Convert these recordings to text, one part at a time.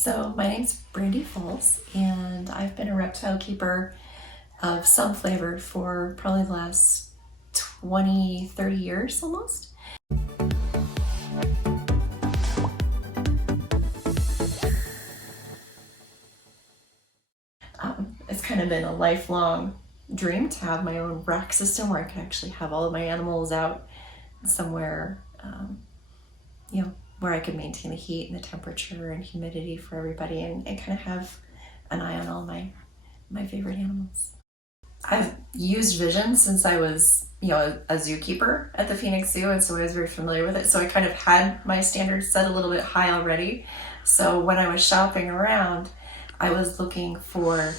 So my name's Brandi and I've been a reptile keeper of some flavor for probably the last 20, 30 years almost. It's kind of been a lifelong dream to have my own rack system where I could actually have all of my animals out somewhere, where I could maintain the heat and the temperature and humidity for everybody and kind of have an eye on all my favorite animals. I've used Vision since I was, a zookeeper at the Phoenix Zoo, and so I was very familiar with it. So I kind of had my standards set a little bit high already. So when I was shopping around, I was looking for,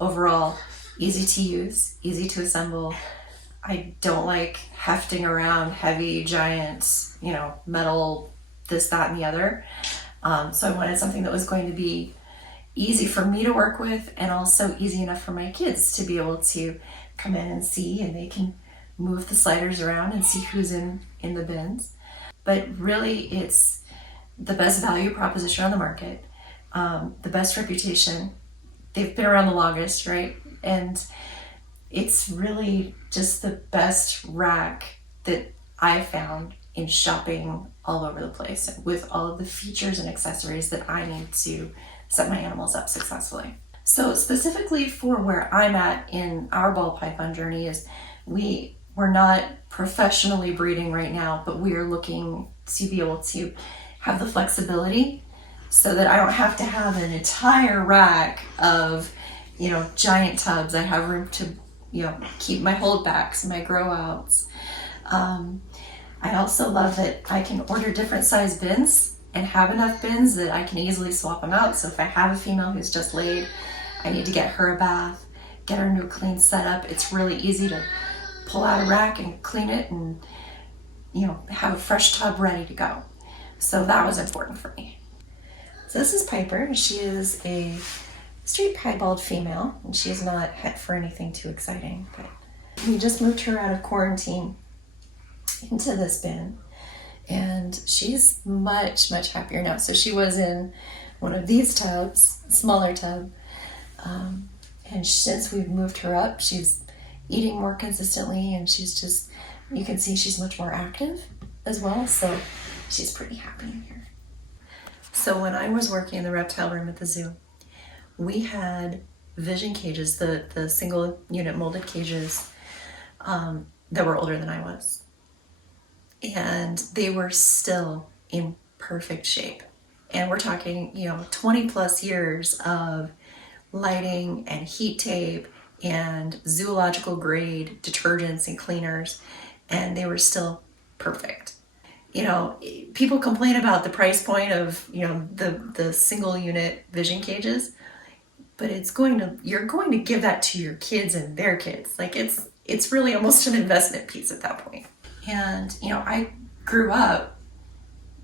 overall easy to use, easy to assemble. I don't like hefting around heavy, giant, metal, this, that, and the other. So I wanted something that was going to be easy for me to work with and also easy enough for my kids to be able to come in and see, and they can move the sliders around and see who's in the bins. But really, it's the best value proposition on the market, the best reputation. They've been around the longest, right? And it's really just the best rack that I found in shopping all over the place with all of the features and accessories that I need to set my animals up successfully. So specifically for where I'm at in our ball python journey is we're not professionally breeding right now, but we are looking to be able to have the flexibility so that I don't have to have an entire rack of, giant tubs. I have room to, keep my holdbacks, my grow outs. I also love that I can order different size bins and have enough bins that I can easily swap them out. So if I have a female who's just laid, I need to get her a bath, get her new clean setup. It's really easy to pull out a rack and clean it and, have a fresh tub ready to go. So that was important for me. So this is Piper. She is a straight piebald female, and she is not het for anything too exciting, but we just moved her out of quarantine into this bin, and she's much, much happier now. So she was in one of these tubs, smaller tub, and since we've moved her up, she's eating more consistently, and she's just, you can see she's much more active as well, so she's pretty happy in here. So when I was working in the reptile room at the zoo, we had Vision cages, the single unit molded cages that were older than I was. And they were still in perfect shape. And we're talking, 20 plus years of lighting and heat tape and zoological grade detergents and cleaners, and they were still perfect. People complain about the price point of, the single unit Vision cages, but you're going to give that to your kids and their kids. Like it's really almost an investment piece at that point. And, I grew up,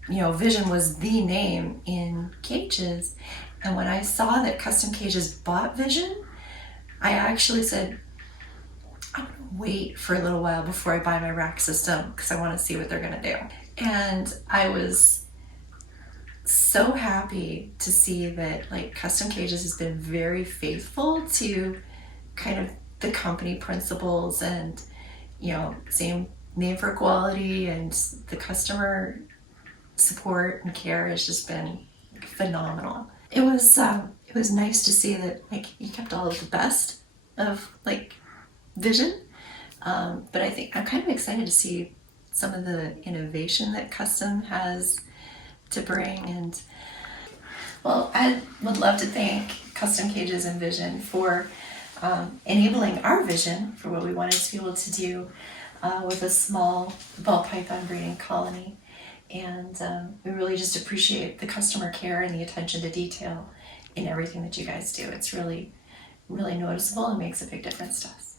Vision was the name in cages. And when I saw that Custom Cages bought Vision, I actually said, I'm going to wait for a little while before I buy my rack system because I want to see what they're going to do. And I was so happy to see that Custom Cages has been very faithful to kind of the company principles and, same name for quality, and the customer support and care has just been phenomenal. It was nice to see that you kept all of the best of Vision, but I think I'm kind of excited to see some of the innovation that Custom has to bring. And well, I would love to thank Custom Cages and Vision for enabling our vision for what we wanted to be able to do with a small ball python breeding colony. And we really just appreciate the customer care and the attention to detail in everything that you guys do. It's really, really noticeable and makes a big difference to us.